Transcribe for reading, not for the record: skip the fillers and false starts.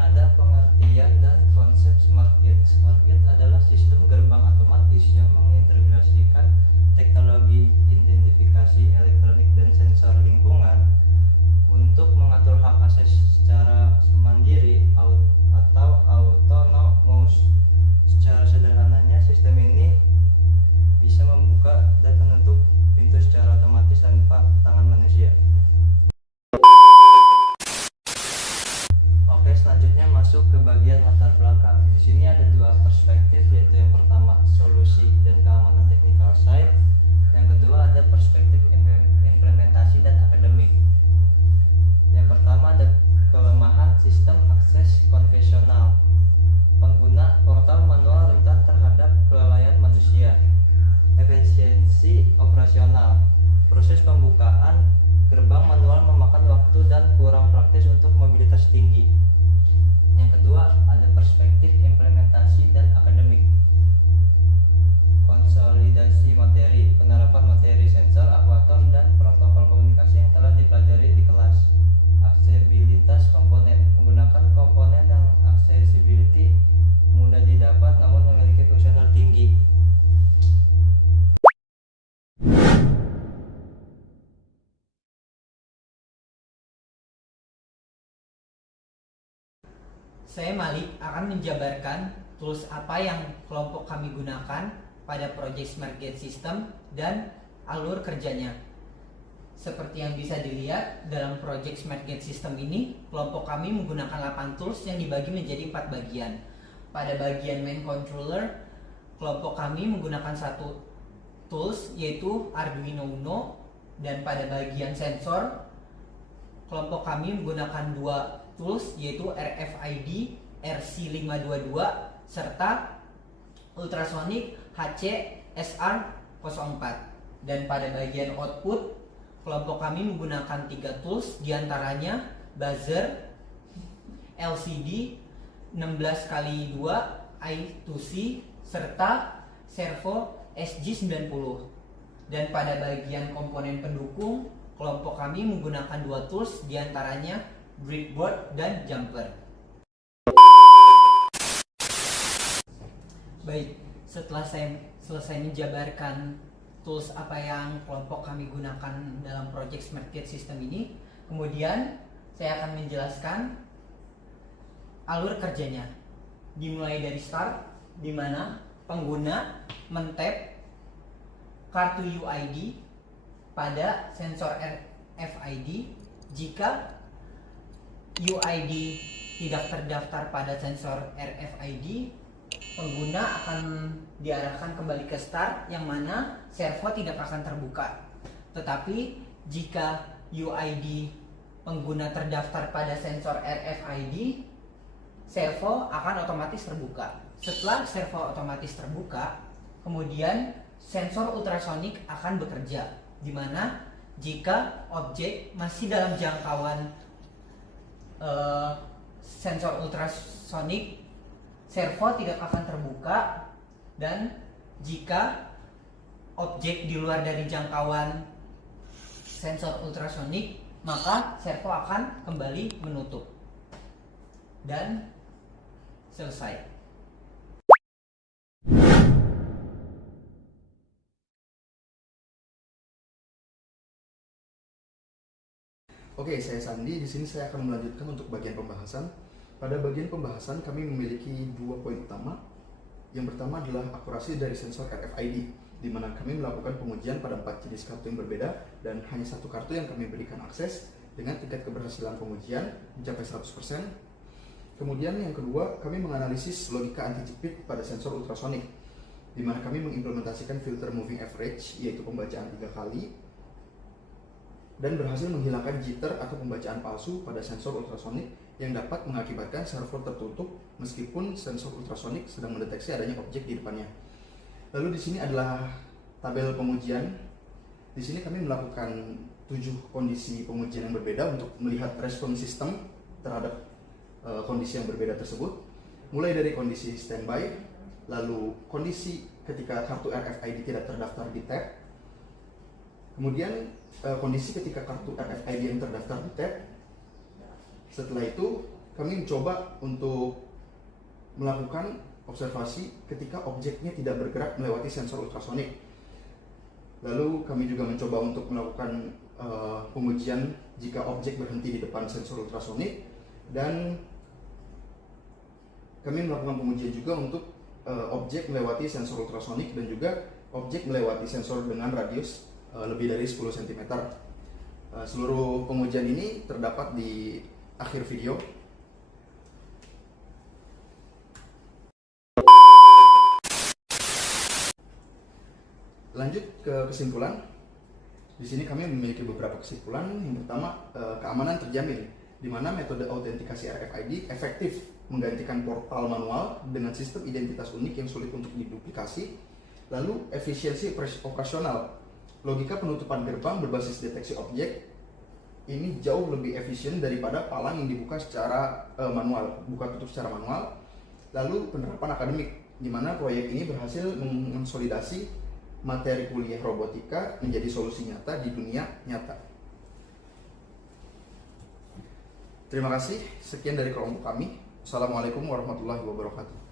selanjutnya ada pengertian dan konsep smart gate. Smart gate adalah sistem gerbang otomatis yang mengintegrasikan teknologi identifikasi elektronik dan sensor lingkungan untuk mengatur hak akses secara mandiri atau autonomous. Secara sederhananya, sistem ini bisa membuka dan menutup pintu secara otomatis tanpa tangan manusia. Oke, selanjutnya masuk ke bagian latar belakang. Di sini ada dua perspektif, yaitu yang pertama solusi dan keamanan technical side, yang kedua ada perspektif implementasi dan akademik. Yang pertama ada kelemahan sistem akses konvensional. Pengguna portal manual rentan terhadap kelalaian manusia. Efisiensi operasional. Proses pembukaan gerbang manual memakan waktu dan kurang praktis untuk mobilitas tinggi. Yang kedua ada perspektif implementasi dan akademik. Konsolidasi materi, penerapan materi sensor, aktuator, dan protokol komunikasi yang telah dipelajari di kelas. Aksesibilitas komponen, menggunakan komponen yang accessibility mudah didapat namun memiliki fungsional tinggi. Saya Malik akan menjabarkan tools apa yang kelompok kami gunakan pada Project Smart Gate System dan alur kerjanya. Seperti yang bisa dilihat dalam Project Smart Gate System ini, kelompok kami menggunakan 8 tools yang dibagi menjadi 4 bagian. Pada bagian main controller, kelompok kami menggunakan satu tools yaitu Arduino Uno, dan pada bagian sensor, kelompok kami menggunakan 2 tools yaitu RFID RC522 serta Ultrasonic HC-SR04. Dan pada bagian output, kelompok kami menggunakan 3 tools, diantaranya buzzer, LCD 16x2 I2C serta servo SG90. Dan pada bagian komponen pendukung, kelompok kami menggunakan 2 tools, diantaranya breadboard dan jumper. Baik, setelah saya selesai menjabarkan tools apa yang kelompok kami gunakan dalam Project Smart Gate System ini, kemudian saya akan menjelaskan alur kerjanya. Dimulai dari start, di mana pengguna men-tap kartu UID pada sensor RFID. Jika UID tidak terdaftar pada sensor RFID, pengguna akan diarahkan kembali ke start, yang mana servo tidak akan terbuka. Tetapi jika UID pengguna terdaftar pada sensor RFID, servo akan otomatis terbuka. Setelah servo otomatis terbuka, kemudian sensor ultrasonik akan bekerja, di mana jika objek masih dalam jangkauan sensor ultrasonik, servo tidak akan terbuka, dan jika objek di luar dari jangkauan sensor ultrasonik, maka servo akan kembali menutup dan selesai. Oke, saya Sandi. Di sini saya akan melanjutkan untuk bagian pembahasan. Pada bagian pembahasan kami memiliki 2 poin utama. Yang pertama adalah akurasi dari sensor RFID, di mana kami melakukan pengujian pada 4 jenis kartu yang berbeda dan hanya satu kartu yang kami berikan akses dengan tingkat keberhasilan pengujian mencapai 100%. Kemudian yang kedua, kami menganalisis logika anti-jepit pada sensor ultrasonik, di mana kami mengimplementasikan filter moving average, yaitu pembacaan 3 kali, dan berhasil menghilangkan jitter atau pembacaan palsu pada sensor ultrasonik yang dapat mengakibatkan servo tertutup meskipun sensor ultrasonik sedang mendeteksi adanya objek di depannya. Lalu di sini adalah tabel pengujian. Di sini kami melakukan 7 kondisi pengujian yang berbeda untuk melihat respon sistem terhadap kondisi yang berbeda tersebut. Mulai dari kondisi standby, lalu kondisi ketika kartu RFID tidak terdaftar di tab, kemudian kondisi ketika kartu RFID yang terdaftar di tab. Setelah itu kami mencoba untuk melakukan observasi ketika objeknya tidak bergerak melewati sensor ultrasonik. Lalu kami juga mencoba untuk melakukan pengujian jika objek berhenti di depan sensor ultrasonik, dan kami melakukan pengujian juga untuk objek melewati sensor ultrasonik dan juga objek melewati sensor dengan radius lebih dari 10 cm. Seluruh pengujian ini terdapat di akhir video. Lanjut ke kesimpulan. Di sini kami memiliki beberapa kesimpulan. Yang pertama, keamanan terjamin, di mana metode autentikasi RFID efektif menggantikan portal manual dengan sistem identitas unik yang sulit untuk diduplikasi. Lalu efisiensi operasional, logika penutupan gerbang berbasis deteksi objek ini jauh lebih efisien daripada palang yang dibuka secara manual, buka tutup secara manual. Lalu penerapan akademik, di mana proyek ini berhasil mengonsolidasi materi kuliah robotika menjadi solusi nyata di dunia nyata. Terima kasih, sekian dari kelompok kami. Assalamualaikum warahmatullahi wabarakatuh.